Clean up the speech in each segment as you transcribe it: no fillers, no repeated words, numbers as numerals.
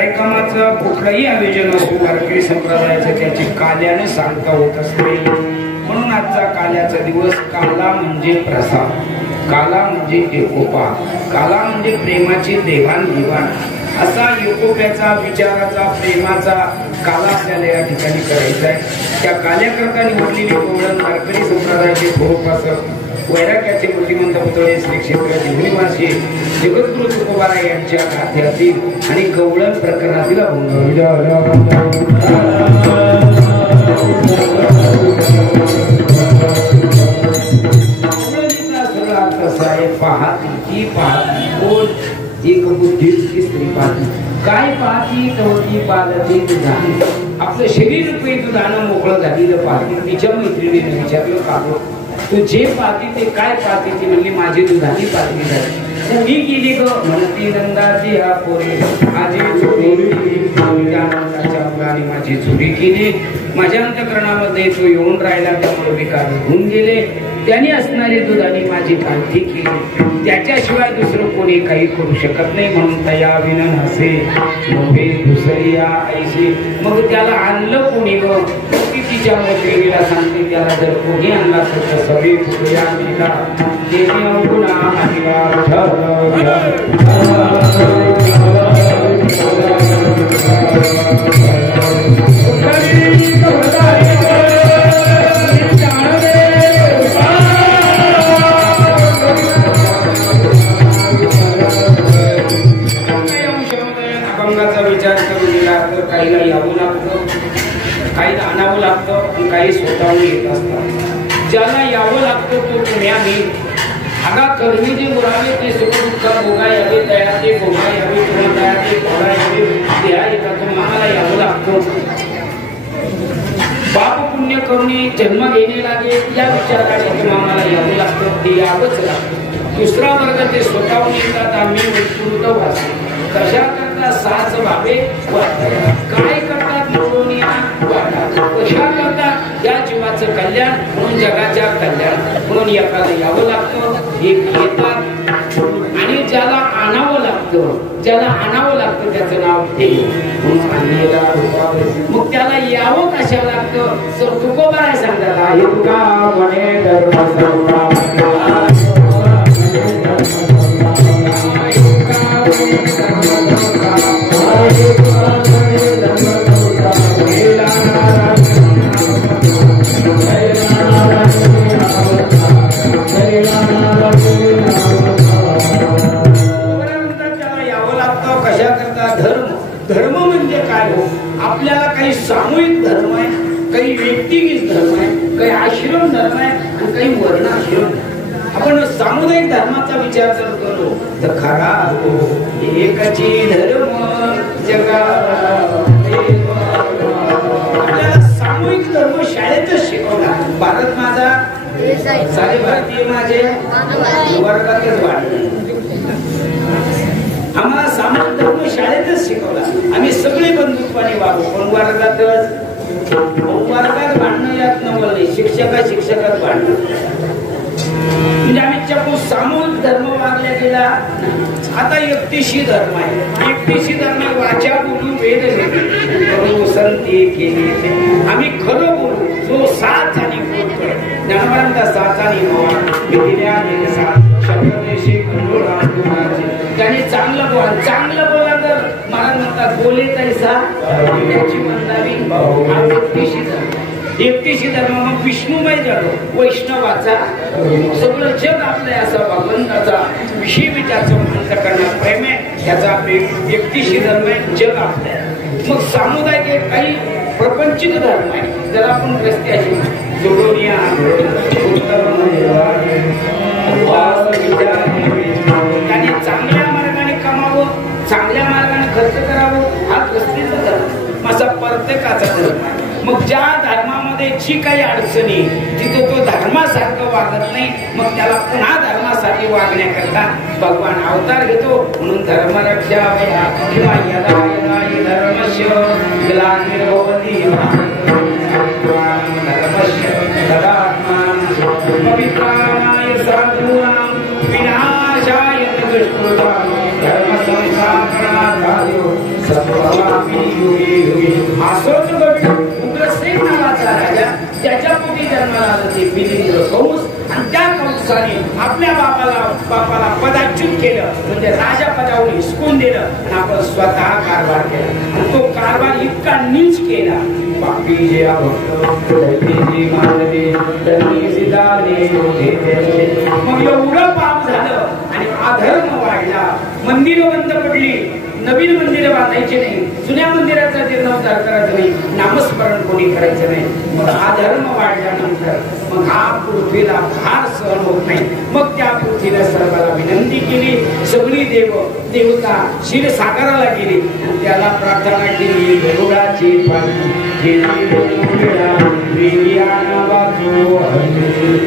कार्यक्रमाचं कुठलंही आयोजन असो वारकरी संप्रदायाचं त्याची काल्याने सांगता होत असते. म्हणून आजचा काल्याचा दिवस. काला म्हणजे प्रसाद, काला म्हणजे एकोपा, काला म्हणजे प्रेमाची देवाणघेवाण. असा एकोप्याचा, विचाराचा, प्रेमाचा काला आपल्याला या ठिकाणी करायचा आहे. त्या काल्याकरता निवडलेली गवळण वारकरी संप्रदायाचे थोरपासक वैराग्याचे बुद्धिमंत पुतळे श्री क्षेत्र जीवनीवासी जगद्गुरु तुकोबाराय यांच्या खात्यातील आणि गवळण प्रकरणातील पाहती कोण एक बुद्धी स्त्री पाहती काय पाहती तवती पालती दुधान. आपलं शरीर रुपये दुधानं मोकळं झालेलं पाहती. तिच्या मैत्रिणीने विचारलं काढू तू जे पाहती ते काय पाहती? ती म्हणली माझी दुधानी पाहती झाली. कोणी गेली ग म्हणती नंदाची हा पोरी माझी मुलाने माझी चोरी केली. माझ्या अंतकरणामध्ये तो येऊन राहिला त्यामुळे विकार होऊन गेले. त्याने असणारी दुधानी माझी कांती केली. त्याच्याशिवाय दुसरं कोणी काही करू शकत नाही. म्हणून तया विनन असे नव्हे दुसरी या ऐशी. मग त्याला आणलं कोणी ग? ती तिच्या मैत्रिणीला सांगते त्याला जर कोणी आणला तर सगळी पुढया मेला देवी अवगुणा अभंगाचा विचार करून दिला तर काहीला यावं लागतं, काहीला आणावं लागतं, काही स्वतःहून येत असतात. ज्याला यावं लागतं तो पुण्याने आगा कर्मी जे मुरावे ते सुख दुःख भोगा यावे दया ते भोगा यावे किंवा दया ते भोगा यावे त्या एका तुम्हाला यावं लागतं. पाप पुण्य करून जन्म घेणे लागेल या विचाराने तुम्हाला यावं लागतं. ते यावंच लागतं. दुसरा वर्ग ते स्वतःहून येतात. आम्ही उत्स्फूर्त वाचतो. कशा करता साच भावे काय करतात म्हणून कशा करतात या जीवाचं कल्याण म्हणून जगाच्या कल्याण म्हणून एखादं यावं लागतं. एक येतात आणि ज्याला आणावं लागतं, ज्याला आणावं लागतं त्याचं नाव देव म्हणून आणलेला. मग त्याला यावं कशा लागतं? तर तुकोबाराय सांगतात हे तुका म्हणे धर्म धर्म म्हणजे काय हो? आपल्याला काही सामूहिक धर्म आहे, काही व्यक्तिगत धर्म आहे, काही आश्रम धर्म आहे आणि काही वर्ण आश्रम. आपण सामुदायिक धर्माचा विचार जर करू तर खरा एकची धर्म जगा. आपल्याला सामूहिक धर्म शाळेतच शिकवला. भारत माझा सारे भारतीय माझे वर्गातच वाढले. आम्हाला सामाजिक धर्म शाळेतच शिकवला. आम्ही सगळे बंधुत्वाने वागू. पण वर्गात भांडणं यात नवल. शिक्षकात भांडणं म्हणजे आम्ही चकू सामूहिक धर्म वागल्या गेला. आता एकतीशी धर्म आहे. एकतीशी धर्म वाचा बोलू वेद करू संती केली. आम्ही खरं बोलू. जो साथ आणि बोलतोय ज्ञानवंता साथ आणि त्याने चांगलं बोला. चांगलं बोला तर मला म्हणतात बोले तैसा त्याची म्हणणारी एकतीशी धर्म. मग विष्णुमय जग वैष्णवाचा सगळं जग आपल्या असा भगवंताचा विषय विचारचं म्हणत करणार प्रेम आहे. त्याचा एकतीशी धर्म आहे. जग आपल्या. मग सामुदायिक काही प्रपंचित धर्म आहे ज्याला आपण रस्त्याची जोडून या त्याने चांगल्या मार्गाने कमावं, चांगल्या मार्गाने खर्च करावं. हा रस्त्याचा धर्म असा प्रत्येकाचा धर्म आहे. मग ज्या धर्मामध्ये जी काही अडचणी तिथं तो धर्मासारखं वागत नाही. मग त्याला पुन्हा धर्मासाठी वागण्याकरता भगवान अवतार घेतो. म्हणून धर्मरक्षा किंवा यदा यदा धर्मस्य ग्लानिर्भवति धर्मस्य तदात्मान पवित्राणाय साधूनां विनाशाय दुष्कृतां धर्म संस्थापनार्थाय जन्माला आलं ते बिलिंद्र कंस आणि त्या कंसाने आपल्या बापाला पदाच्युत केलं म्हणजे राजा पदावरून हिसकून दिलं आणि आपण स्वतः कारभार केला आणि तो कारभार इतका नीच केला बाकी जे मग एवढं पाप झालं आणि अधर्म वाढला मंदिरं बंद पडली नवीन मंदिरं बांधायचे नाही जुन्या मंदिराचा जीर्णोद्धार करायचा नाही नामस्मरण कोणी करायचं नाही मग अधर्म वाढल्यानंतर मग हा पृथ्वीला फार सहन होत नाही मग त्या पृथ्वीने सर्वांना विनंती केली सगळी देवता क्षीरसागराला गेली आणि त्याला प्रार्थना केली गरुडाची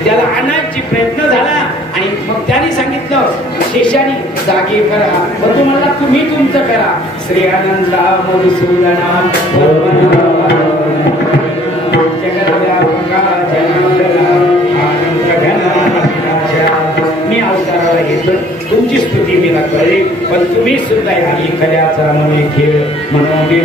त्याला आणायची प्रयत्न झाला आणि मग त्याने सांगितलं शेषाने जागे करा मग तुम्हाला तुम्ही तुमचं करा श्री आनंदा मधुसूदना मी अवताराला घेतलं तुमची स्तुती मी कळली पण तुम्ही सुद्धा एखाद्याचा मने खेळ मनोगे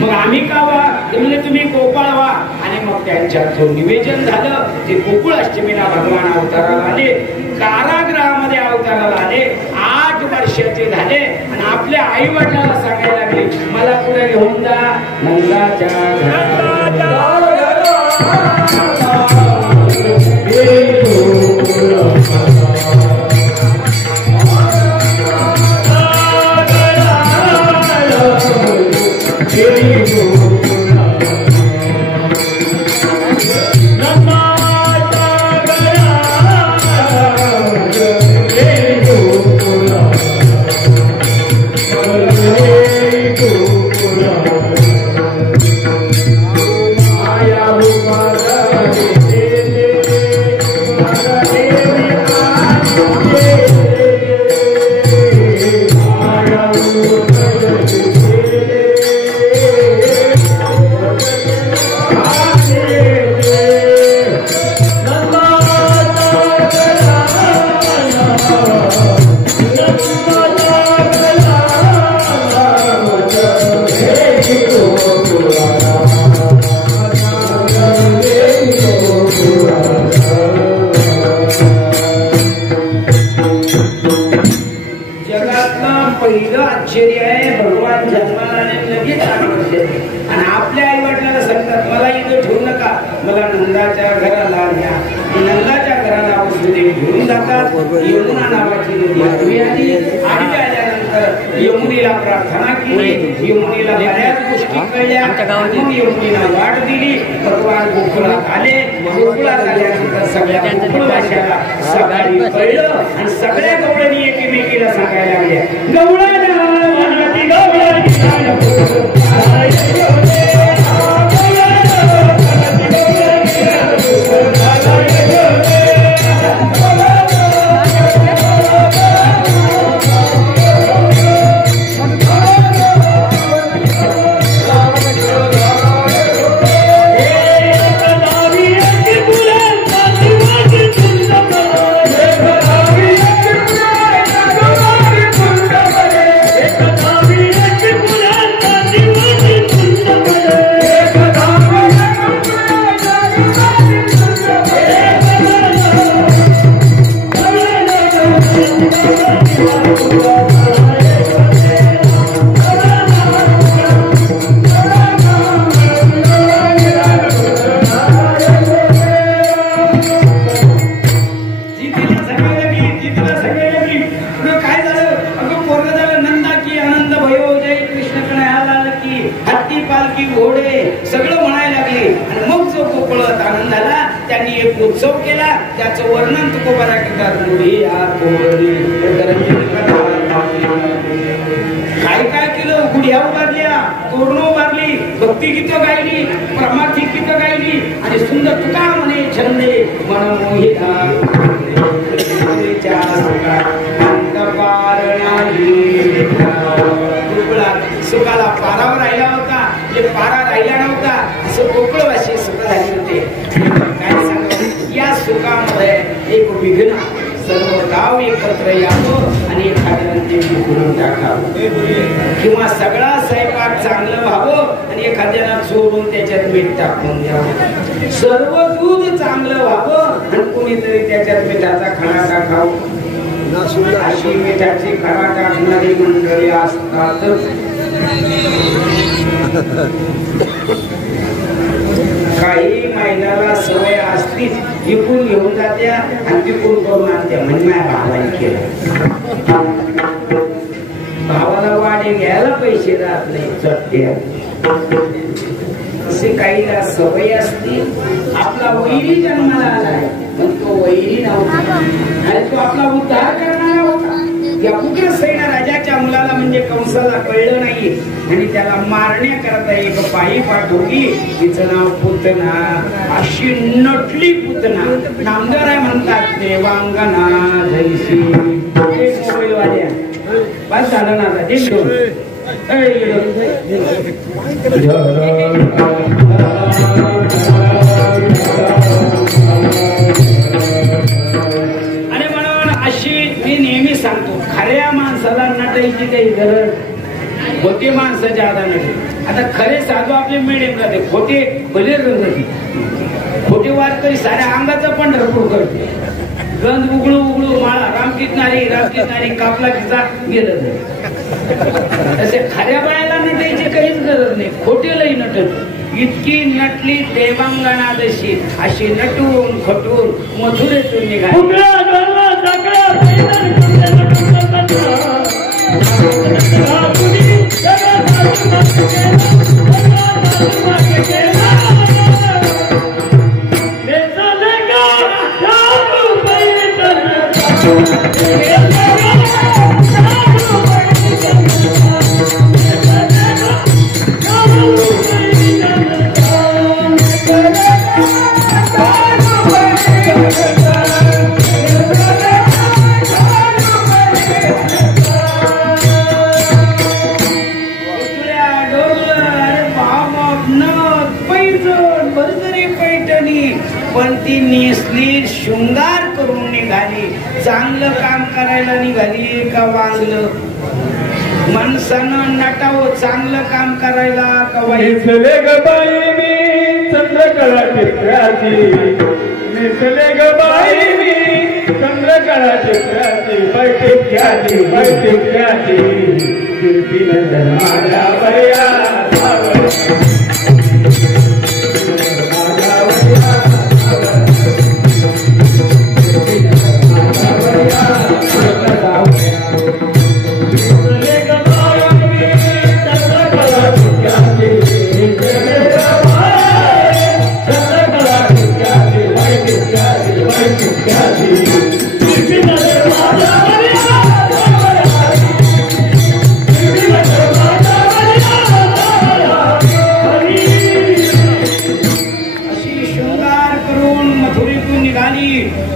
मग आम्ही का वा म्हणजे तुम्ही गोपाळ व्हा आणि मग त्यांच्यात निवेदन झालं ते गोकुळाष्टमीला भगवान अवताराला आले कारागृहामध्ये अवताराला आले 8 वर्षाचे झाले आणि आपल्या आई वडिलांना सांगायला लागले मला पुढे घेऊन जा नंदाच्या यमुना नावाची नदी आली आणि आल्यानंतर यमुनेला प्रार्थना केली यमुनेला बऱ्याच गोष्टी कळल्या मग यमुनेला वाट दिली भगवान गोकुळात आले गोकुळात आल्यानंतर सगळ्या गोकुळवाशाला सगळी कळलं आणि सगळ्या गवळणी एकमेकीला सांगायला लागल्या उत्सव केला त्याचं वर्णन तुकोबारा करतात काय केलं गुढ्या उभारल्या तोरणं उभारली भक्तिगीतं गायली प्रमाथिक गीतं गायली आणि सुंदर तुका म्हणे छंदे मनमोहिता सुखाला पारावर राहिला होता जे पारा राहिला नव्हता असं गोकुळवासी सुख झाले होते काय सांग या सुखामध्ये एक विघ्न सर्व गाव एकत्र यावं आणि एखाद्याने ते विघ्न टाकावं किंवा सगळा स्वयंपाक चांगलं व्हावं आणि एखाद्याला चोरून त्याच्यात मीठ टाकून द्यावं. सर्व दूध चांगलं व्हावं आणि कोणीतरी त्याच्यात मिठाचा खडा टाकावं. अशी मिठाची खडा टाकणारी मंडळी असतात. काही महिलाला सवय असतीच, विकून घेऊन जात्या आणि विकून करून आणत्या. म्हणजे माझ्या भावाने केलं, भावाला वाढे घ्यायला पैसे राहत नाही चटत्या. असे काहीला सवय असते. आपला वैरी जन्माला आलाय पण तो वैरी नव्हता आणि तो आपला उद्धार करणारा होता. या उग्रसेन राजाच्या मुलाला म्हणजे कंसाला कळलं नाही आणि त्याला मारण्याकरता एक बाई पाठवली. तिचं नाव पुतना. अशी नटली पुतना. नामदार आहे म्हणतात देवांगना जैसी. मोबाईल वाल्या बस झालं ना आता दिल आणि म्हणून अशी मी नेहमी सांगतो, खऱ्या माणसाला नटायची काही गरज. खोटे माणसं ज्यादा नटे. आता खरे साधू आपले मिळेल जाते, खोटे भले रंगती. खोटे वारकरी साऱ्या अंगाचं पंढरपूर करते. गंध उघडू उघडू माळा रामकीत नारी कापला किचा गेलं नाही. तसे खऱ्या बाळाला नटायची काहीच गरज नाही. खोटेलाही नटत. इतकी नटली देवांगना जशी. अशी नटून खटून मथुरेतून निघाली. पण ती नेसली शृंगार करून निघाली. चांगलं काम करायला निघाली का वांगलं? माणसानं नटावं चांगलं काम करायला का वाईट? नेसले ग बाई मी चंद्रकला चित्राची. नेसले ग बाई मी चंद्रकला चित्राची. बैठक्याची बैठक्याची कीर्ती नंदन माझ्या बया.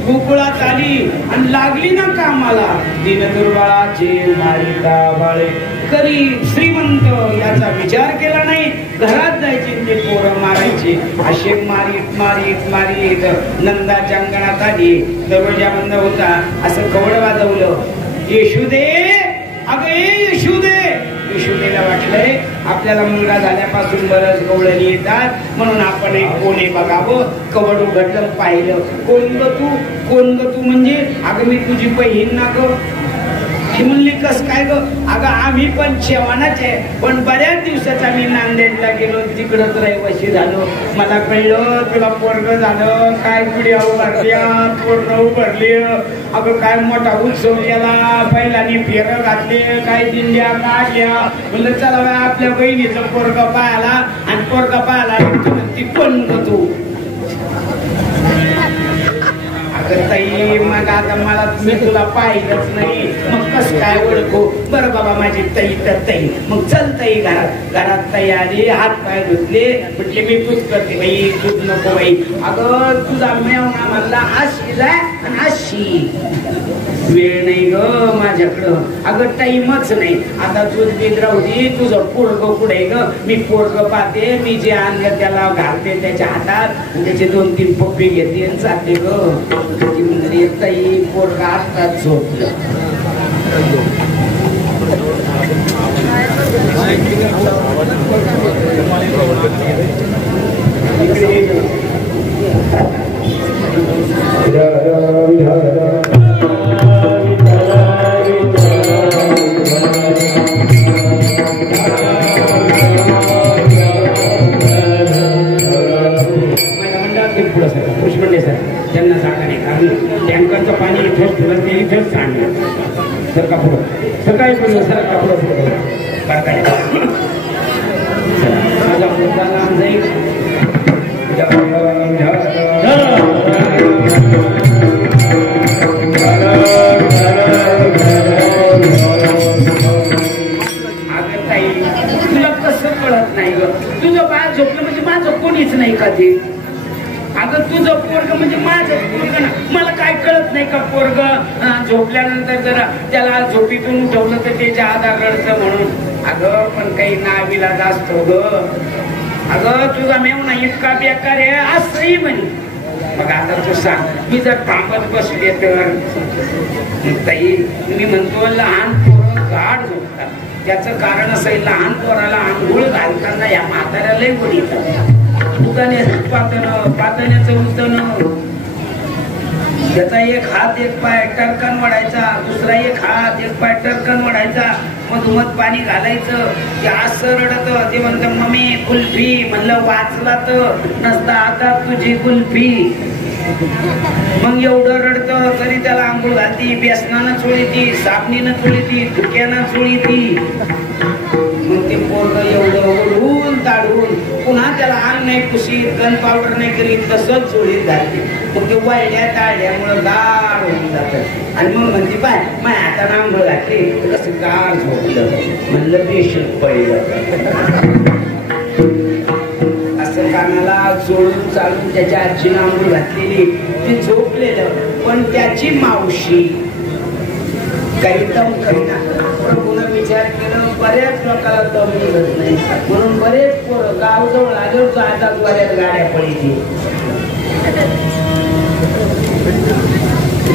गोकुळात आली आणि लागली ना कामाला. दीनदुर्बळाचे मारिता बाळे करी श्रीमंत याचा विचार केला नाही. घरात जायचे ते पोरं मारायचे. असे मारीत मारीत मारीत नंदाच्या अंगणात आली. दरवाजा बंद होता. असं कवड वाजवलं. येशुदे अगं येशुदे. येशुदेला वाटलंय आपल्याला मुलगा झाल्यापासून बरंच गवळणी येतात म्हणून आपण एक कोणी बघावं. कवड उघडलं पाहिलं. कोण ग तू? कोण ग तू म्हणजे? अगं मी तुझी बहीण ना ग. ती म्हणली कस काय ग? अगं आम्ही पण शेवानाच आहे पण बऱ्याच दिवसाचा मी नांदेडला गेलो तिकडच रहिवाशी झालो. मला कळलं तुला पोरग झालं. काय पिढ्या उभारल्या पोरग उभारली. अगं काय मोठा उत्सव केला. बैलांनी फेर घातले. काय दिंड्या काढल्या. म्हणलं चला आपल्या बहिणीचं पोरग पाहायला. आणि पोरग पाहायला ती पण तू ताई मग आता मला मी तुला पाहिलंच नाही मग कस काय ओळखू? बरं बाबा माझी ताई तर ताई. मग चल ताई घरात. घरात ताई आली. हात पाय धुतले. म्हटले मी पूज करते बाई दूध नको बाई. अगं तुझा मेवणा म्हणला अशी जाय आणि अशी. वेळ नाही ग माझ्याकडं. अगं टाईमच नाही. आता दूध बीत राहू दे. तुझं पोरग पुढे ग. मी पोरग पाहते. मी जे आणलं त्याला घालते त्याच्या हातात. त्याचे 2-3 पप्पी घेते आणि जाते ग. ताई पोरग आत्ताच झोपलं. तिथेच सांडलं सर का पुढं सकाळी पुढं सर का पुढं काय माझा मुद्दा नाम जाईल तुला कसं कळत नाही ग तुझं बाळ झोपलं म्हणजे माझं कोणीच नाही का ते अगं तुझं पोरग म्हणजे माझं पोरग ना मला काय कळत नाही का पोरग झोपल्यानंतर जरा त्याला झोपीतून उठवलं तर त्याच्या आधार रडतं म्हणून अगं पण काही नाविलाज असतो ग अगं तुझा मेवना इतका बेकार आहे असंही म्हणे मग आता तू सांग मी जर थांबत बसले तर ताई मी म्हणतो लहान पोरं गाढ झोपतात त्याचं कारण असं लहान पोराला आंघोळ घालताना या म्हाताऱ्याला लई वर येतात पातण्याचं उतणं त्याचा एक हात एक पाय टरकन वाढायचा दुसरा एक हात एक पाय टरकन वाढायचा मधुमध पाणी घालायचं ते असं रडत ते म्हणतं मम्मी कुल्फी म्हणलं वाचला तर नसता आता तुझी कुल्फी मग एवढं रडतं तरी त्याला आंघोळ घालती बेसनानं चोळीती साबणीनं चोळीती धुक्यानं चोळीती मग ते पोरग एवढं ओढून ताडून पुन्हा त्याला अंग नाही पुशीत गन पावडर नाही करीत तसंच चोळीत घालते मग ते वाळल्या ताळल्यामुळं गाढ होऊन जात आणि मग म्हणते पाय माय आता आंघोळ घातली कसं गाढ झोपलं म्हणलं बेशुद्ध पडलं कानाला जोडून चालून त्याच्या आजीनं आंघोळ घातलेली ती झोपलेलं पण त्याची मावशी काही दम करीना प्रभूनं विचार केलं बऱ्याच लोकांना दम निघत नाही म्हणून बरेच पोरं गावजवळ आल्यावर जातात बऱ्याच गाड्या पडली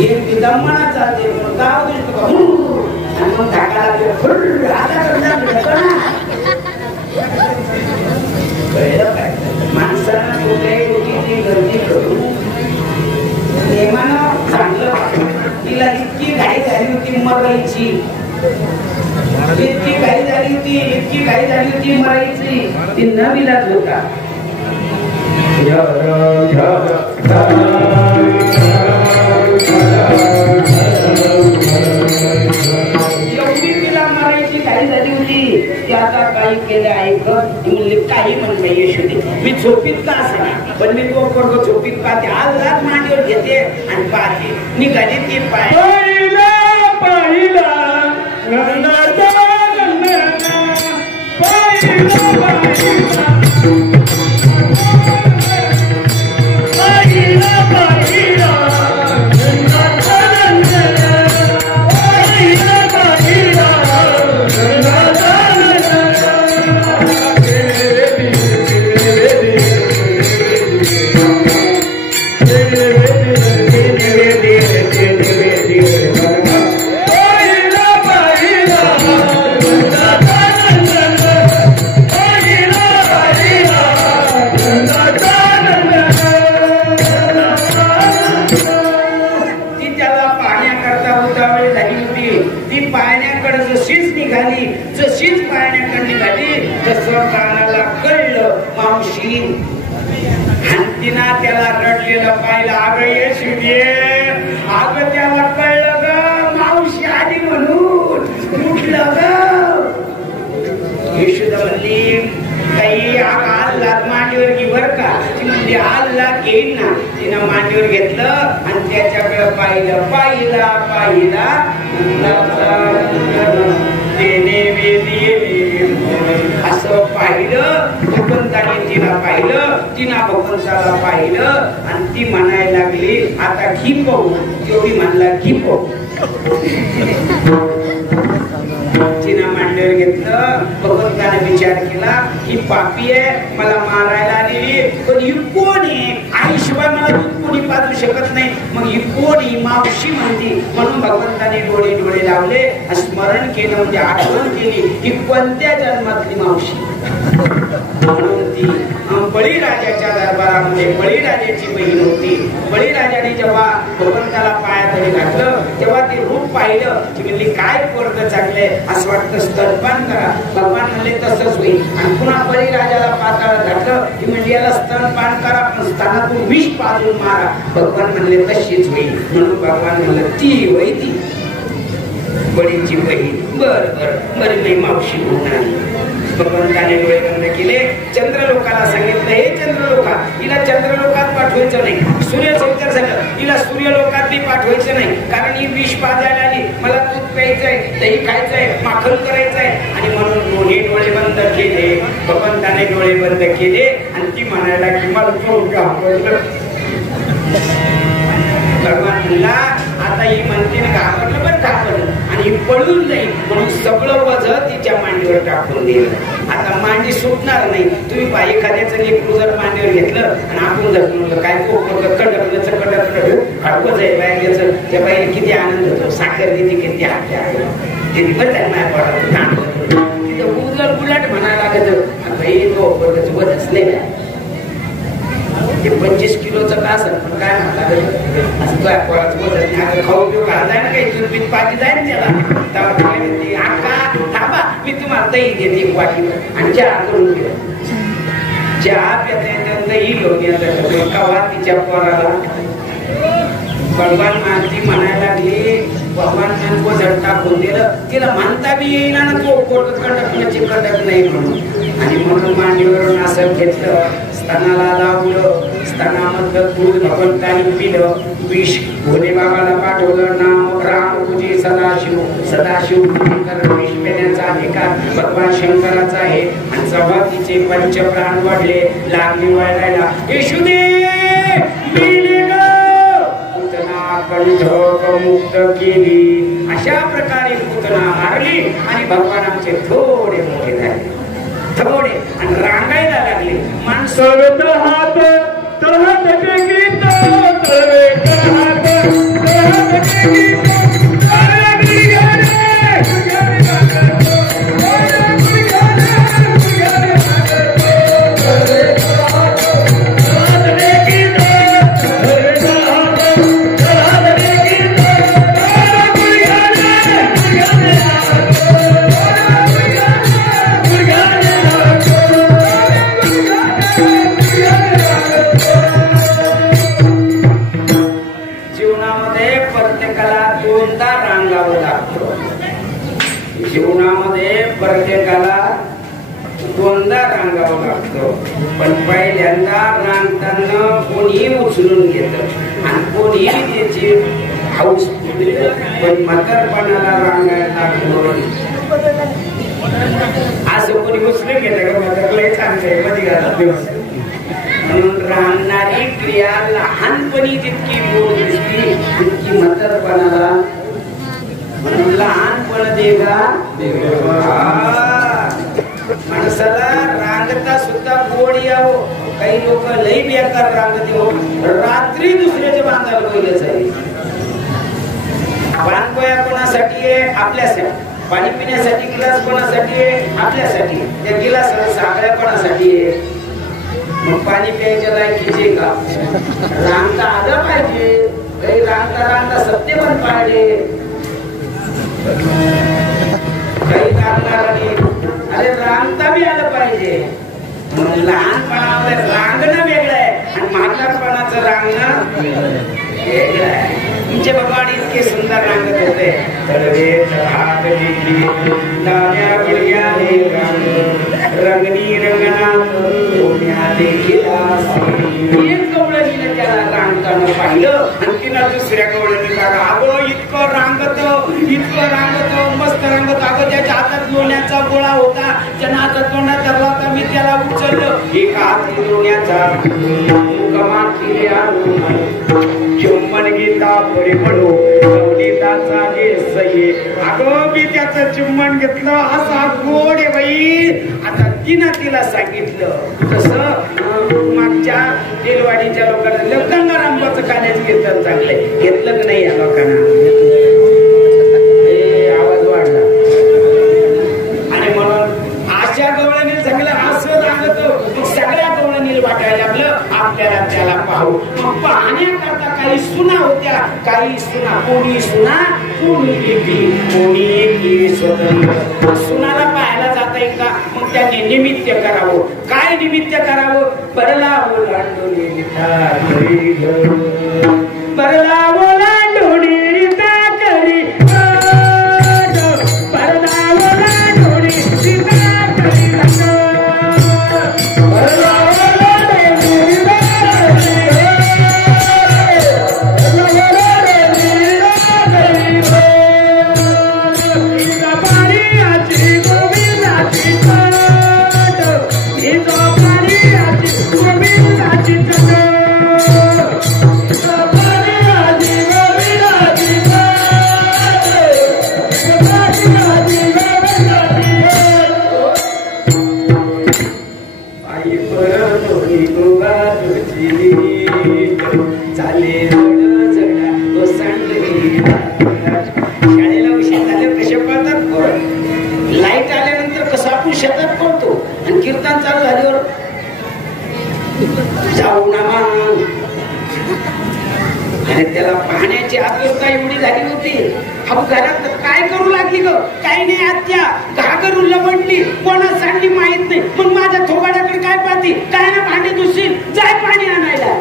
एक दमणा चालते गाव दिसतो आणि मग ढाकाला कळलं काय माणसाला कुठल्याही गर्दी करून प्रेमानं चांगलं तिला इतकी घाई झाली होती मरायची इतकी घाई झाली होती मरायची ती न विलाज होता एवढी तिला मारायची घाई झाली होती की आता काही केलं ऐकत म्हणले काही म्हणलं येशू दे मी झोपीत का असा पण मी तो करतो झोपीत पाहते आज रात मांडीवर घेते आणि पाहते निघाली ती पाहिला त्याला रडलेलं पाहिलं अगं येशू अगं त्याला कळलं ग मावशी आली म्हणून उठलं ग येशूदा म्हणली काही आल्हाद मांडीवर घे बर का ती म्हणजे आल्हाद घेईन ना तिनं मांडीवर घेतलं आणि त्याच्याकडे पाहिलं असं पाहिलं भगवंताने तिला पाहिलं तिला भगवंताला पाहिलं आणि ती म्हणायला लागली आता घी पाहू तेवढी म्हणला घी पाहू तिनं मांडीवर घेतलं भगवंताने विचार केला ही पापी आहे मला मारायला आलेली पण ही कोण आहे आईशिवाय मला दूध कोणी पाजू शकत नाही मग ही कोण ही मावशी म्हणती म्हणून भगवंताने डोळे लावले स्मरण केलं म्हणजे आठवण केली ही कोणत्या जन्मातली मावशी म्हणून ती बळी बळीराजाच्या दरबारामध्ये बळीराजाची बहीण होती. बळीराजाने जेव्हा भगवंताला पायातळी घातलं तेव्हा ते रूप पाहिलं की म्हणली काय पोरग चांगले, असं वाटतं स्तनपान करा. भगवान म्हणले तसंच होईल. आणि पुन्हा बळीराजाला पाताळात घातलं की म्हणजे याला स्तनपान करा पण स्तनातून विष पाजून मारा. भगवान म्हणले तशीच होईल. म्हणून भगवान म्हणलं ती होई ती बळीची बहीण. बर बर बरी नाही मावशी होणार. भगवंताने डोळे बंद केले. चंद्रलोकाला सांगितलं हे चंद्रलोका हिला चंद्रलोकात पाठवायचं नाही. सूर्याचा विचार झाला हिला सूर्यलोकात बी पाठवायचं नाही कारण ही विष पाजायला आली. मला दूध प्यायचंय, दही खायचंय, माखन करायचंय. आणि म्हणून दोन्ही डोळे बंद केले. भगवंताने डोळे बंद केले आणि ती म्हणायला की मला भगवान म्हणला आता ही म्हणते घाबरलं बरं घाबरलं आणि ही पळून जाईल म्हणून सगळं वज तिच्या मांडीवर टाकून दिलं. आता मांडी सुटणार नाही. तुम्ही बाई एखाद्याचं लेकरू जर मांडीवर घेतलं आणि आपण जर म्हणलं काय कडकलं हडकच आहे बायचं त्या बाईला किती आनंद होतो. साखर देते किती हात्या ते नाही पडत तिथं उलट उलट म्हणायला लागत बाई तो वजच नाही. ते 25 किलोचं का असेल पण काय म्हणतात खाऊ पिऊ घालताय ना काही दूध पाठी जाईल त्याला थांबा मी तुम्हाला दही देते वाटीवर आणि चहा करून घे. चहा प्यायच्या दही घेऊन येतात कवा तिच्या पोराला भगवान मानती म्हणायला लागली. भगवान नको जड टाकून दिलं तिला म्हणता बी येईना ना तो कडक नाही म्हणून. आणि म्हणून मांडीवरून असं घेतलं स्तनाला लावलं. स्तनामधलं दूध भगवंतानी पिलं. विष भोले बाबाला पाठवलं. नाम राम पूजे सदाशिव सदाशिव विष पेण्याचा अधिकार भगवान शंकराचा आहे. आणि जेव्हा तिचे पंचप्राण वाढले लागली वाढायला येशुदे कंठ मुक्त केली. अशा प्रकारे पूतना मारली आणि भगवान आमचे थोडे मोठे झाले थोडे आणि रांगायला लागले. माणसं हात तळहात गीत तळवे तळहात तळहात गीत जीवनामध्ये प्रत्येकाला दोनदा रांगावं लागतं. पण पहिल्यांदा रांगताना कोणी उचलून घेतं आणि कोणी त्याची हाऊस पण म्हातारपणाला रांगायला लागलं असं कोणी उचलून घेतं का म्हातारलाही चांगलंय मध्ये घालत दिवस. म्हणून रांगणारी क्रिया लहानपणी जितकी गोड दिसती तितकी म्हातारपणाला म्हणून लहानपण देगा माणसाला रांगता सुद्धा गोड यावो. काही लोक लई बेकार रांगते हो. रात्री दुसऱ्याच्या बांधायला पहिलंच आहे. बांधपोया कोणासाठी आहे आपल्यासाठी. पाणी पिण्यासाठी गिलास कोणासाठी आहे आपल्यासाठी. त्या गिलासाला साखळ्या कोणासाठी आहे. मग पाणी प्यायच्या लायकीचे का रांगता आलं पाहिजे. काही रांगता सत्य पण पाहिजे. काही रांगणारांनी अरे रांगता बी आलं पाहिजे. म्हणून लहानपणामध्ये रांगणं वेगळं आहे आणि म्हातारपणाचं रांगणं वेगळं आहे. तुमचे भगवान इतके सुंदर रांगत होते. रंगणी रंगनाथ एक कवळीने त्याला रांगताना पाहिलं आणि तिला दुसऱ्या कवळीने बघा अगं इतकं रांगत मस्त रांगत. अगं त्याच्या हातात लोण्याचा गोळा होता. त्यानं हातात लोण्या धरला होता. मी त्याला उचललं. एका हाती लोण्याचा चुंबन गीता परिमळो गीताचा सही. अगं मी त्याचं चुंबन घेतलं. असा गोड आहे बाई. आता तिला सांगितलं कसं मागच्या तेलवाडीच्या लोकांना गंगारामबाचं काल्याचं कीर्तन चांगलंय घेतलं की नाही या लोकांना. आवाज वाढला आणि म्हणून अशा गवळणी सगळं असं राहत सगळ्या गवळणी वाटत वाटायला लागलं आपल्याला त्याला पाहू. मग पाहण्याकरता काही सुना होत्या, काही सुना, कोणी सुना कोणी एकी, कोणी एकी स्वतंत्र. सुनाला पाहायला जाता येईल का? मग त्याने निमित्त करावं. काय निमित्त करावं? बरला ओलांडोली रिता करी, बरला ओलांडोली रिता करी, बरला ओलांडोली रिता करी, बरला त्याला पाहण्याची आतुरता एवढी झाली होती. अहो घरात काय करू लागली ग? काही नाही आत्या, घागरून लवडली, कोणा सांगली माहित नाही. मग माझ्या थोबाडाकडे काय पाहती? काय ना भांडे धुशील, जाय पाणी आणायला.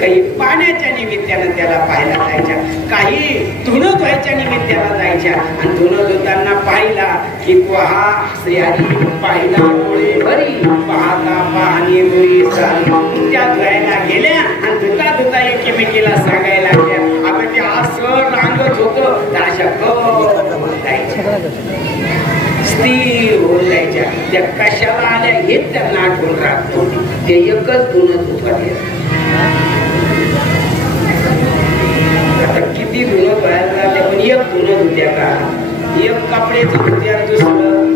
काही पाण्याच्या निमित्तानं त्याला पाहायला जायच्या, काही धुणं धुवायच्या निमित्तानं जायच्या. आणि धुणं धुताना पाहिला की हा श्रीहरी पाहिला डोळे भरी, पाहता पाहणी बुरी चाल. त्या धुवायला गेल्या आणि धुता धुता एकमेकीला सांगायला लागल्या. आता ते असं रांगत होतं, अशा जायच्या, स्थिर होऊन जायच्या. त्या कशाला आल्या हेच त्यांना आठवण राहत होती. ते एकच धुणं धुतवाले. आता किती धुणं धुवायला लागले, पण एक धुणं धुत्या का? एक कपड्याचं धुत्या, दुसरं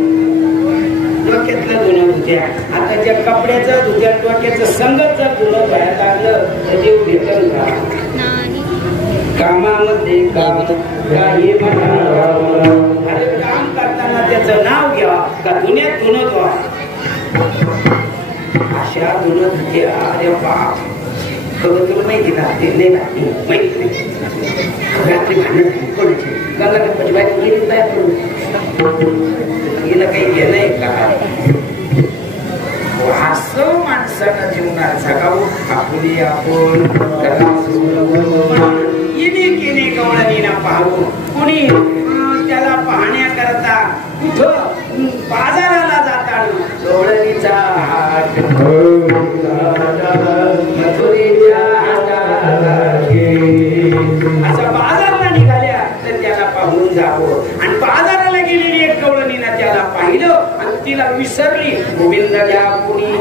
डोक्यातलं धुणं धुत्या. आता ज्या कपड्याचं धुत्या डोक्याचं संगत जर धुणं धुवायला लागलं तर ते भेटल का? कामामध्ये काही अरे काम करताना त्याचं नाव घ्या का धुण्यात धुणं धुवा. अशा धुणं धुत्या. अरे बाप, खरं तुला माहिती का? ते नाही माहित नाही. रात्री भांडण कोणाची गंगा गणपती बायको गेली काय करू? हिला काही गेलंय का? असं माणसानं जीवनात जगावं. आपली आपण येणे केले गवळणीला पाहू. कुणी त्याला पाहण्याकरता कुठं बाजाराला जाताना गवळणीचा हात मथुरीच्या अशा बाजारला निघाल्या तर त्याला पाहून जावं. आणि बाजाराला गेलेली एक गवळणीनं त्याला पाहिलं आणि तिला विसरली. गोविंद घ्या कुणी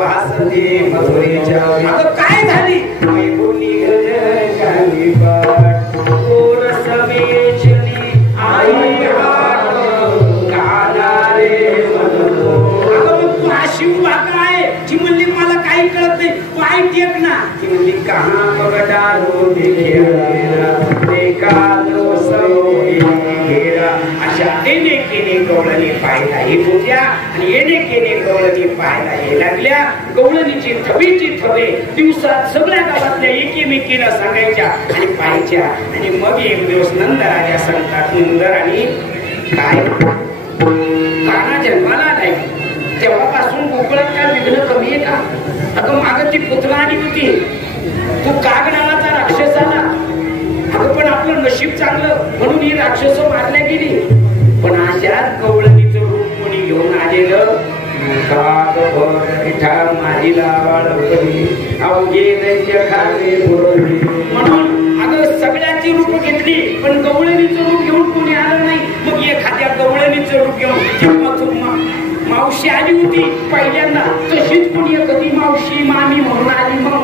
हसते मथुरीच्या. अगं काय झाली? बोली आई शिवभा काय ती म्हणली मला काही कळत नाही, पाय टेक ना. ती म्हणली कहा बगडारो अशा येणे केने गवळणी पाहायला येत होत्या आणि येणे केने गवळणी पाहायला ये लागल्या. गवळणीची थवीची थवे दिवसात सगळ्या गावातल्या एकीमेकीला सांगायच्या आणि पाहायच्या. आणि मग एक दिवस नंतर आल्या सांगतात. नंतर आणि काय काना जन्माला नाही तेव्हापासून गोकुळात काय विघ्न कमी आहे का? अगं माग ती पुतळा आली होती, तू काग नावाचा राक्षस आला. अगं पण आपलं नशीब चांगलं म्हणून ही राक्षस मारल्या गेली. पण अशाच गवळणीचं रूप कोणी घेऊन आलेलं म्हणून अगं सगळ्यांची रूप घेतली पण गवळणीचं रूप घेऊन कोणी आलं नाही. मग एखाद्या गवळणीचं रूप घेऊन मावशी आली होती पहिल्यांदा, तशीच कोणी कधी मावशी मामी म्हणून आली. मग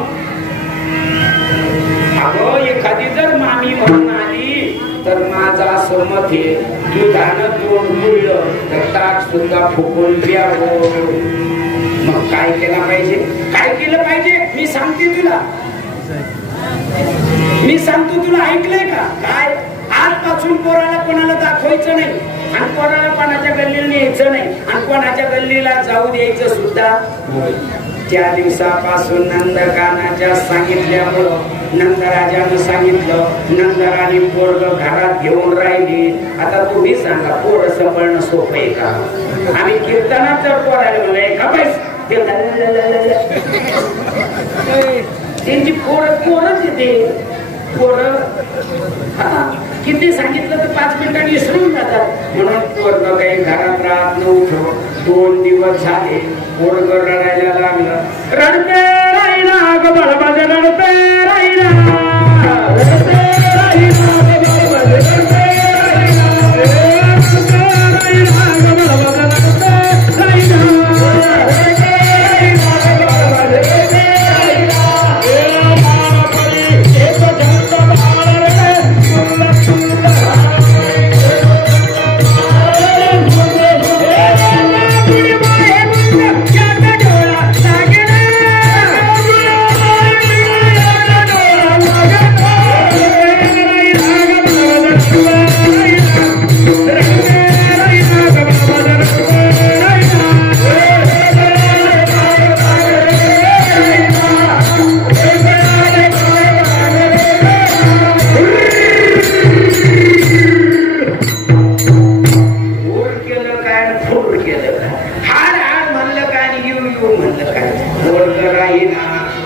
अगं एखादी जर मामी म्हणून आली तर माझा असं मत आहे, दुधानं तोंड मुळलं तर ताक सुद्धा फुकून प्यावं. मग काय केलं पाहिजे? काय केलं पाहिजे मी सांगते तुला, मी सांगतो तुला. ऐकलंय का? काय आजपासून पोराला कोणाला दाखवायचं नाही. आणि कोणाला कोणाच्या गल्लीला न्यायचं नाही आणि कोणाच्या गल्लीला जाऊ द्यायचं सुद्धा. त्या दिवसापासून नंदकानाच्या सांगितल्यामुळं नंदराजानं सांगितलं. नंदराणी पोरग घरात घेऊन राहिली. आता तुम्ही सांगा पोरं सांभाळणं सोपं आहे का? आम्ही कीर्तनात जर पोरायला म्हणलं का त्यांची पोरच येते. पोरं किती सांगितलं तर 5 मिनिटांनी विसरून जातात. म्हणून पोरग काही घरात राहत नव्हतं. 2 दिवस झाले पोरग रडायला लागलं. रडते राहिला ग बाळाबाजा, रडते राहिला, रडते राहिला ग बाळाबाजा, रडते राहिला, रडते राहिला ग बाळाबाजा, रडते राहिला, रडते राहिला ग बाळाबाजा, रडते राहिला. एक जंत बाळ रे सुंदर सुंदर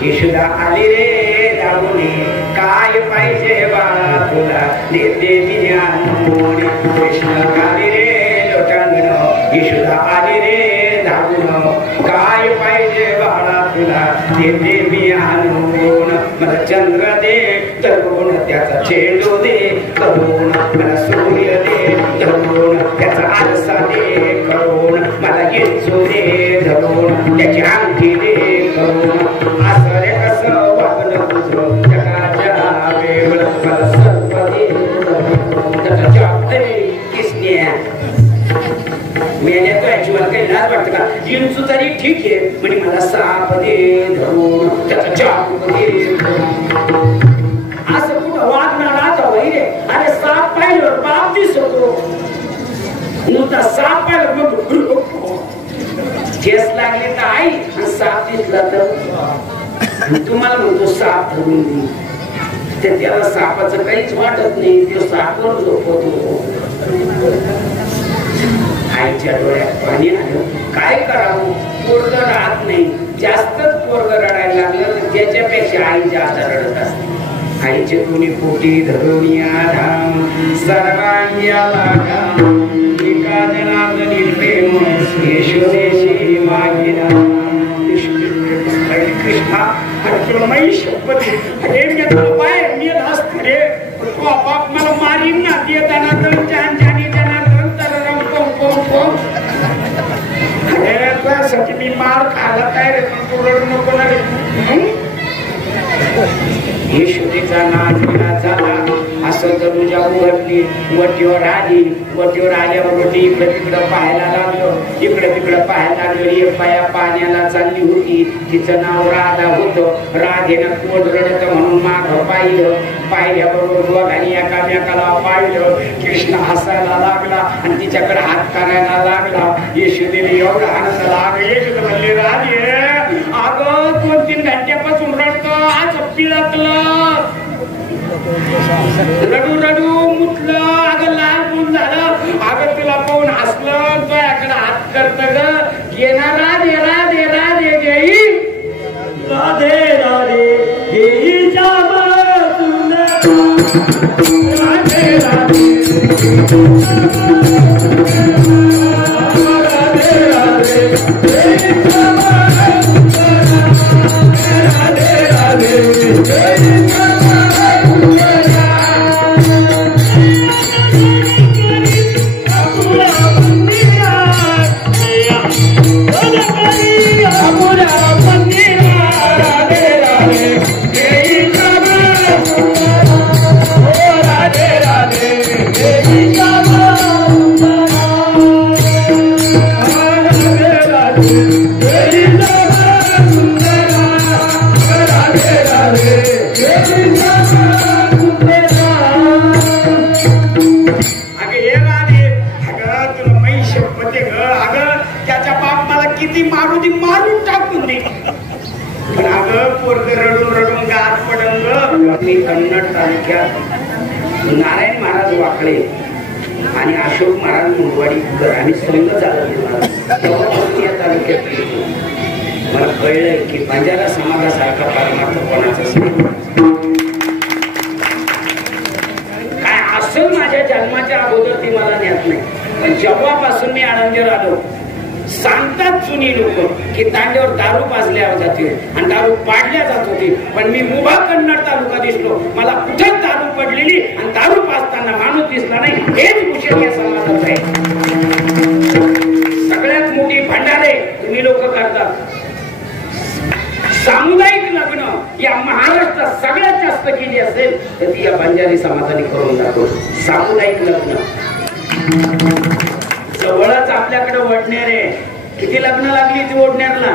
यशोदा आली रे दारुणी, काय पाहिजे बाळा तुला देते मी आणून. कृष्ण आली रे लोटांगण, यशोदा आली रे दारुण, काय पाहिजे बाळा तुला देते मी आणून. मला चंद्र दे तरुण, त्याचा चेंडू दे करून, मला सूर्य दे धरून, त्याचा आरसा दे करून, मला गिंचू दे धरून, त्याची अंगठी दे करून. असं रे कसं वागणं तुझं जगाच्या वेळ, मला सर्व दे त्याचा जॉब दे किसन्या. मेल्या तो ऍक्च्युअल काही लाज वाटतं का? जिंचू तरी ठीक आहे, म्हणजे मला साप दे धरून, त्याचा जॉब दे धरून. असं कुठं वागणं राहतं वैरे? अरे साप पाहिलं बाप दिसतो, नुसता साप पाहिलं मग ठेस लागली तर आई आणि साप दिसला तर तुम्हाला म्हणतो साप धरून दे. त्याला सापाचं काहीच वाटत नाही, तो सापवर झोपतो. आईच्या डोळ्यात पाणी आलं. काय करावं? पोरग राहत नाही. जास्तच पोरग रडायला लागलं तर त्याच्यापेक्षा आई जास्त रडत असते. आईचे दोन्ही पोटी धरून या धाम सर्वांग्याला प्रेम यशोदेशी मागिना. कृष्णा अरे शपथ अरे मी बाहेर मी असते रे. बाप मला मारीन ना देताना तर छान छान त्यासाठी मी मार खाला काय रे, पण तू रडू नको ना रे. यशोदेचा नाच झाला. असं तर तुझ्या उघडली वटीवर आली. वटीवर आल्यावर वटी इकडं तिकडं पाहायला लागलं, इकडं तिकडं पाहायला लागलं. एक बाया पाण्याला चालली होती, तिचं नाव राधा होतं. राधेनं पोट रडत म्हणून मागं पाहिलं. पाहिल्याबरोबर दोघांनी एकामेकाला पाहिलं. कृष्ण हसायला लागला आणि तिच्याकडे हात करायला लागला. यशोदेने एवढा आनंद लागला. यशोदा म्हणले राधे अगं 2-3 घंट्यापासून रडतो, आज पिळकलं, रडू रडू मुतलं, अगं लाल गुण झालं. अगं तुला पाहून हसलं, तो याकडे हात करत ग घेणार. राधे राधे राधे घेई, राधे राधे घेई राधे राधे राधे होते ग. अगं त्याचा बाप मला किती मारू दे, मारून टाकून दे, पण अगं पोरग रडून रडून गात पडन ग. मी कन्नड तालुक्यात नारायण महाराज वाकळे आणि अशोक महाराज मुंडवाडी आम्ही संघ झालो. या तालुक्यात मला कळलंय की बंजारा समाजासारखा परमार्थ कोणाचाच नाही. काय असं माझ्या जन्माच्या अगोदर ती मला ज्ञात नाही, पण जेव्हापासून मी आळंदीवर आलो सांगतात जुनी लोक की तांड्यावर दारू पाजल्या जाते आणि दारू पाडल्या जात होती, पण मी उभा कन्नड तालुका दिसलो, मला कुठेच दारू पडलेली आणि दारू पाजताना माणूस दिसला नाही. हेच भूषण या समाजात आहे. सगळ्यात मोठी भंडारे तुम्ही लोक करतात. सामुदायिक लग्न या महाराष्ट्रात सगळ्यात जास्त केली असेल तर ती या बंजारी समाजाने करून दाखव. सामुदायिक लग्न जवळच आपल्याकडे ओढणारे किती लग्न लागली ती ओढण्याला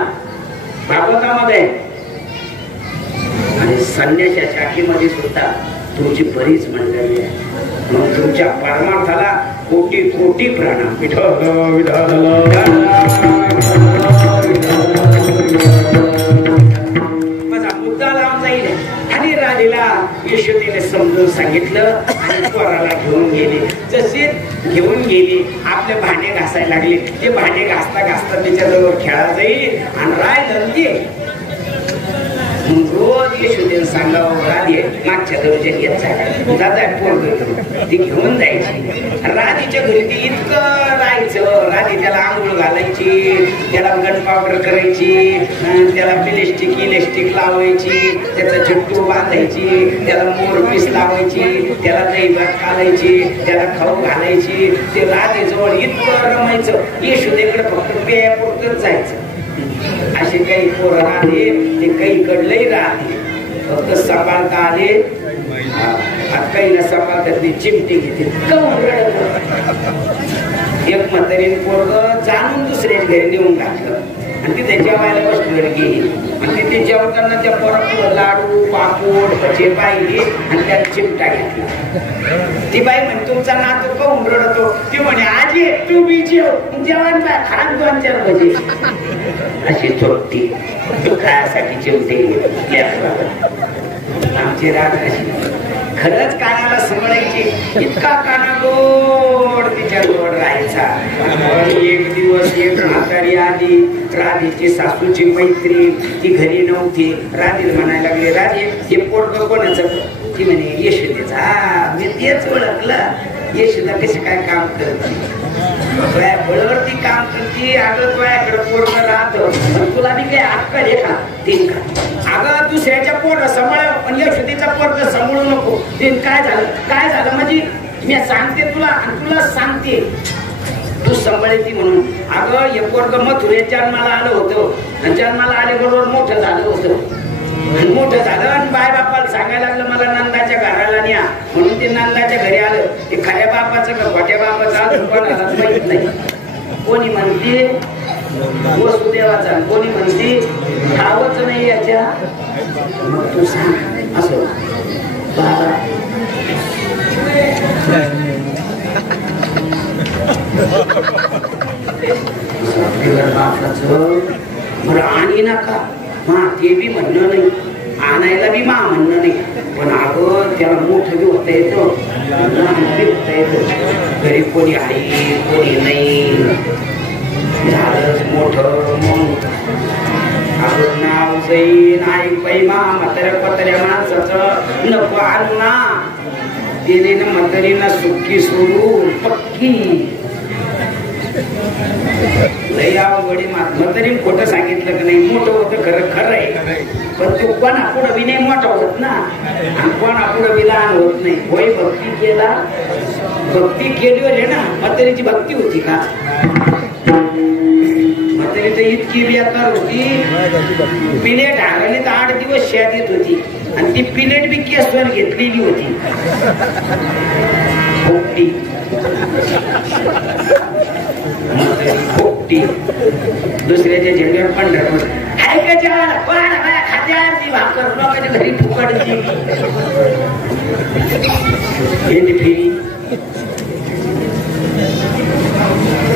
भागवतामध्ये आणि संन्याच्या शाखेमध्ये सुद्धा तुमची बरीच मंडळी आहे. मग तुमच्या परमार्थाला कोटी कोटी प्रणाम. माझा मुद्दा लावून जाईल. आणि राणीला यशोदेने समजून सांगितलं आणि पोराला घेऊन गेले. जसे घेऊन गेली आपले भांडे घासायला लागले. ते भांडे घासता घासता त्याच्याजवळ खेळा जाईल आणि राय धरली. रोज यशोदेने सांगावं राधे मागच्या दर्जात येत जाय दादा पोरग ती घेऊन जायची. राधीच्या घरी ती इतकं राहायचं. राधी त्याला आंघोळ घालायची, त्याला गन पावडर करायची, त्याला इलेस्टिक लावायची, त्याचा चट्टू बांधायची, त्याला मोरपीस लावायची, त्याला दही भात घालायची, त्याला खाऊ घालायची. ते राधेजवळ इतकं रमायचं. यशोदेकडे फक्त पेयापुरतच जायचं. असे काही पोरं आले ते काही कडलंही राहते, फक्त सांभाळता आले काही ना सांभाळतात चिमटी घेते. एक म्हातारीने पोरग जाणून दुसऱ्या घरी नेऊन घातलं आणि ती त्याच्या वायला बसल्यावर गेली आणि तिथे जेवताना त्या पोरापुढं लाडू पापड भजे पाहिली आणि त्याला चिमटा घेतला. ती बाई म्हणे तुमचा नातू काहून रडतो? ती म्हणे आजी तू बी जेव जेवण खान 2-4 भजे. अशी चोट्टी तू खायासाठी चिमटे आमची राग अशी खरंच कानाला समजायची. इतका काना गोड तिच्या गोड राहायचा. एक दिवस एक म्हातारी आली. राधेची सासूची मैत्री ती घरी नव्हती. राधे म्हणायला लागले राधे हे पोरग कोणाचं? ती म्हणे यशोदेचा. हा मी तेच ओळखलं. यशोदा कशी काय काम करते? बळवरती काम करते. अगं तुझ्याकडे पोरग राहतो तुला बी काही अक्कल आहे का? तीन का अगं दुसऱ्याच्या पोरं सांभाळ पण यशोदेचा पोरग सांभाळू नको. तीन काय झालं? काय झालं म्हणजे मी सांगते तुला आणि तुला सांगते तू सांभाळते म्हणून. अगं हे पोरग मथुरेत जन्माला आलं होतं आणि जन्माला आल्याबरोबर मोठं झालं होतं. मोठं झालं आणि बाय बापाला सांगायला लागलं मला नंदाच्या घराला न्या म्हणून ते नंदाच्या घरी आलं. ते खऱ्या बापाचं का खोट्या बापाचं अजून कोणाला माहित नाही. कोणी म्हणते वसुदेवाचा, कोणी म्हणते ठावच नाही याच्या. मग तू सांग असं बाबा बरं आणि नका मा ते बी म्हणणं नाही, आणायला बी मा म्हणणं नाही. पण अगं त्याला मोठं बी होता येतं, लहान बी होता येतं. घरी कोणी आहे कोणी नाही. झालंच मोठं मग अगं नाव जाईन आई पैमा म्हाताऱ्या पत्र्या माणसाचं नको आणू ना. तिने ना म्हातारीना सुखी सोडून पक्की लई अवघडी म्हातारीने खोटं सांगितलं की नाही. मोठं होतं खरं खरं आहे पण तो कोणा पुढं बी नाही मोठा होत ना आणि कोणा पुढं बी लहान होत नाही. होय भक्ती केला, भक्ती केली होती ना. म्हातारीची भक्ती होती का? म्हातारी तर इतकी बेकार होती. प्लेट हागाने तर 8 दिवस शेत येत होती आणि ती प्लेट बी केसवर घेतलेली होती. पोपटी पोपटी दुसऱ्याच्या झेंड्यावर पंढरपूर हाय का जेवण खात्याची भाकर लोकांच्या घरी फुकटची फेरी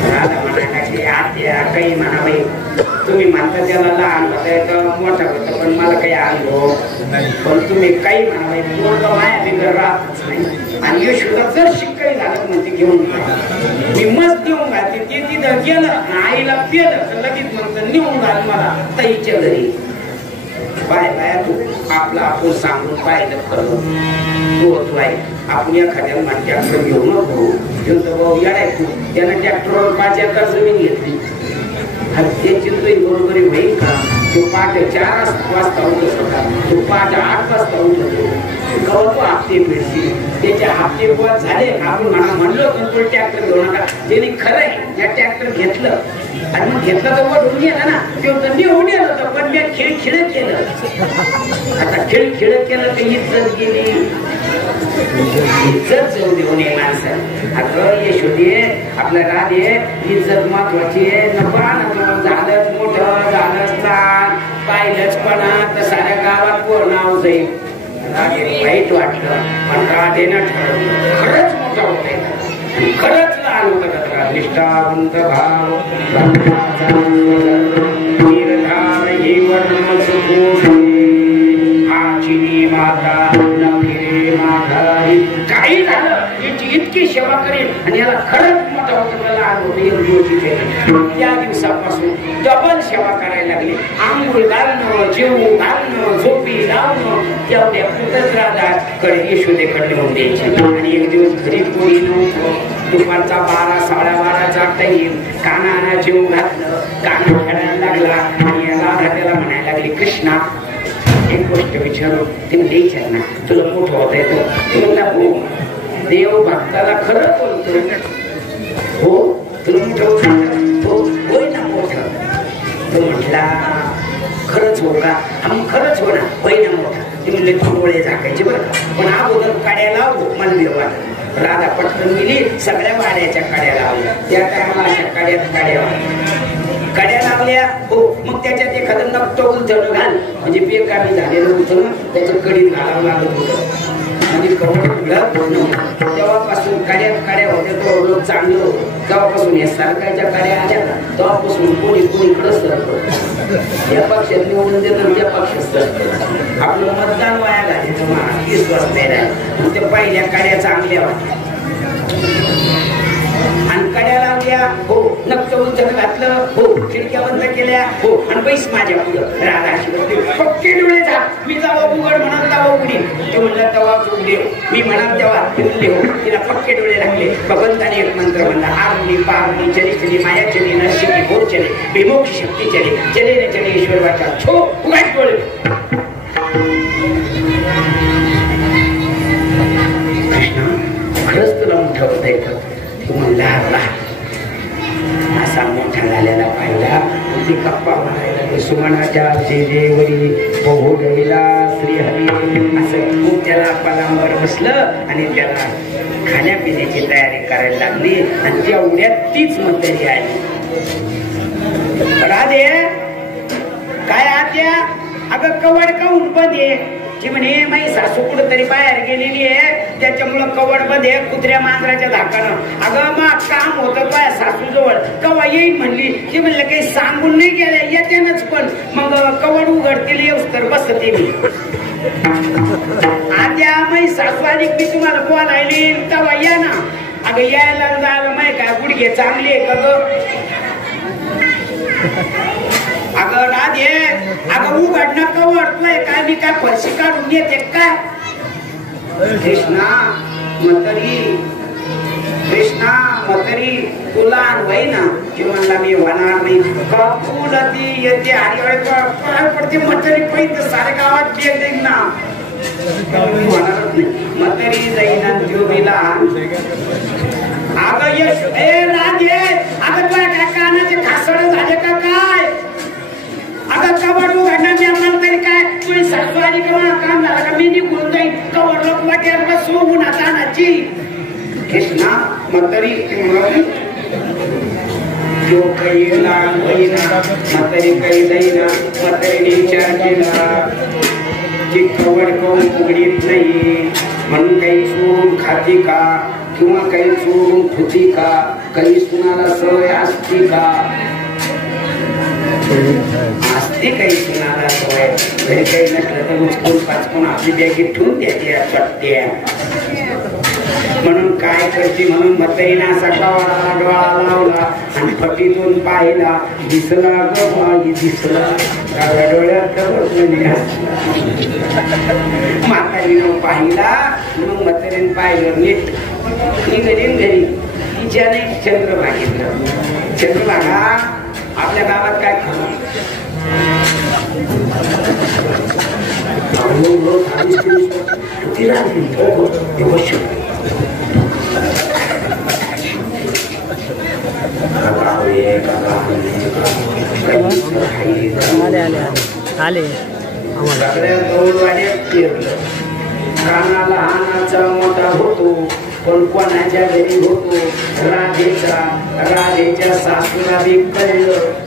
राधा म्हणायला काही म्हणावे, तुम्ही म्हणता त्याला लहान होता येतं मोठा होतं, पण मला काही अनुभव, पण तुम्ही काही म्हणावे पोरगं माया बिगर राहतच नाही. आणि यशोदा जर शिकाई झालं म्हणते घेऊन मी मस्त देऊन घालते, ते तिथं गेलं आईला पेलं तर लगेच म्हणतं नेऊन घाल मला ताईच्या घरी. बाया तू आपला आपण सांगून पाहिलं खरं तू होतोय. आपण एखाद्याला मान ट्रॅक्टर घेऊ नको घेऊन तर भाऊ येणार तू त्यानं ट्रॅक्टरवर 5 एकर जमीन घेतली आणि त्याची तुझी बरोबरी होईल का? तो पहाटे 4 वाजता उठत होता, तो पहाटे 8 वाजता उठत होतो, तो हप्ते भेटतील त्याचे हप्ते गोळा झाले. आपण म्हणलो पण ट्रॅक्टर घेऊ नका, त्याने खरंय या ट्रॅक्टर घेतलं आणि मग घेतलं तर वाढून गेला ना, ते निवडून येत होतं, पण मी खेळ खेळत केलं. आता खेळ खेळत केलं तर इज्जत गेली, इज्जत जाऊ देऊ नये माणसं. अगं यशोदे आपल्या राधे इज्जत महत्वाची आहे. नको झालंच मोठं झालंच लहान पाहिलंच पणा तर साऱ्या गावात कोण नाव जाईल. राधे वाईट वाटलं पण राधेनं ठरवलं खरंच मोठा होता खरंच लहान होतं का निष्ठावंत भाव निर्धार ही वर्ण माता न फिरे माघारी. काही झालं याची इतकी सेवा करेल आणि याला खरंच मोठा होतं लहान होतं. त्या दिवसापासून डबल सेवा करायला लागली. आंघोळ घालणं, जेवू घालणं, झोपी लावणं, तेवढ्या कुठंच राहतात यशोदेकडे नेऊन द्यायची. आणि एक दिवस घरी कोणी नव्हतं, दुपारचा 12 12:15चा टाईम, कानाला जेवू घातलं, काना खेळायला लागला आणि राधा त्याला म्हणायला लागली कृष्णा एक गोष्ट विचारू, तुम्ही द्यायच्यात ना तुला मोठं होता येतं. ते म्हणला हो, देव भक्ताला खरं बोलतो हो, तुला मोठं हो होय ना मोठं. तो म्हटला खरंच हो का? मग खरंच हो ना होय ना मोठा. ते म्हणले डोळे झाकायचे बरं का, पण अगोदर काड्या लावतो मला वाटत. राधा पटकन गेली, सगळ्या वाड्याच्या काड्या लावल्या. त्या टायमाला अशा काड्या लावल्या हो. मग त्याच्यात एखादं नकटं उलथणं घाल म्हणजे बेकामी झालेलं उलथणं त्याच्या कडीत घालावं लागत होतं. म्हणजे तेव्हापासून काड्या होत्या तो लोक चांगलं होतं. तेव्हापासून या सरकारच्या काड्या आल्या ना तेव्हापासून कोणीकडं सरकत या पक्षात निवडून देतं त्या पक्षात सरकत. आपलं मतदान वाया घालायचं मला 30 वाजता राहील. त्या पहिल्या काड्या चांगल्या होत्या आणि कड्या लावल्या हो, नक्क उलथणं घातलं हो, खिडक्या बंद केल्या हो, आणि बैस माझ्या पुढं राधा अशी बसली. पक्के डोळे जा, मी जावा उघड म्हणाल तेव्हा उघडी. ते म्हणलं तेव्हा उघडे मी म्हणाल तेव्हा उघडले हो. तिला पक्के डोळे लागले. भगवंताने एक मंत्र म्हणला आरणी पारणी चली चली माया चली नरसिंगी भोर चले विमोक्ष शक्ती चले चले न चले ईश्वर वाचा छो उघड डोळे. कृष्णा खरंच तुला मोठं होता येतं. म्हणला असा मोठा झालेला पाहिला. ती गप्पा म्हणायला सुमनाच्या जेजेवरी पोहोडईला श्रीहरी असं खूप त्याला पलांवर बसलं आणि त्याला खाण्यापिण्याची तयारी करायला लागली. आणि त्या उड्यात तीच मंत्री आली. राधे काय आत्या अगं कवड काऊन बंद आहे? ती म्हणे माझी सासू कुठं तरी बाहेर गेलेली आहे त्याच्यामुळं कवड बंद आहे कुत्र्या मांजराच्या धाकानं. अगं मग काम होतं काय सासू जवळ कवा येईल म्हणली. ती म्हणलं काही सांगून नाही गेल्या येत्यानच पण मग कवड उघडतील येऊस तर बसते मी. आत्या माझी सासू आली मी तुम्हाला बोलायली तेव्हा या ना. अगं यायला जायला माहिती काय गुडघे चांगले आहे का ग? अगं राधे अगं उघडणं कवडलंय काय मी काय फरशी काढून येते काय? कृष्णा मतरी तुला अनवाई ना की म्हणला मी होणार नाही का तुला ती येते आणि पडते मतरी पाहिजे सारे गावात येते ना होणारच नाही. मतरी जाईना देवीला अगं यश ए राधे अगं तुला काय कानाचे खासड झाले का काय? अगं कवड उघडणार मी आम्हाला तरी काय तुझी सासू आली किंवा काम झाला का मी निघून जाईल कवड लोक वाटेल बसू उन्हात आणायची. कृष्णा म्हातारी जो काही लहान होईना म्हातारी काही जाईना. म्हातारीने विचार केला की कवड कोण उघडीत नाही म्हणून काही चोरून खाती का किंवा काही चोरून फुती का काही सुनाला सवय असती का? असते काही सुनाला सवय घरी काही नसलं तर उचकून पाचकून आपली बॅगेत ठेवून द्यायची चटते म्हणून काय करते म्हणून मतईना सकाळला डोळा लावला आणि फटीतून पाहिला दिसला ग मागी दिसला काळ्या डोळ्यात म्हातारीनं पाहिला मग म्हातारीनं पाहिलं नीट निघली घरी तिच्याने चंद्र मागितलं चंद्रभागा आपल्या गावात काय खाणार कानाला हानाचा मोठा होतो पण कोणाच्या घरी होतो राधेच्या सासूला बी कळलं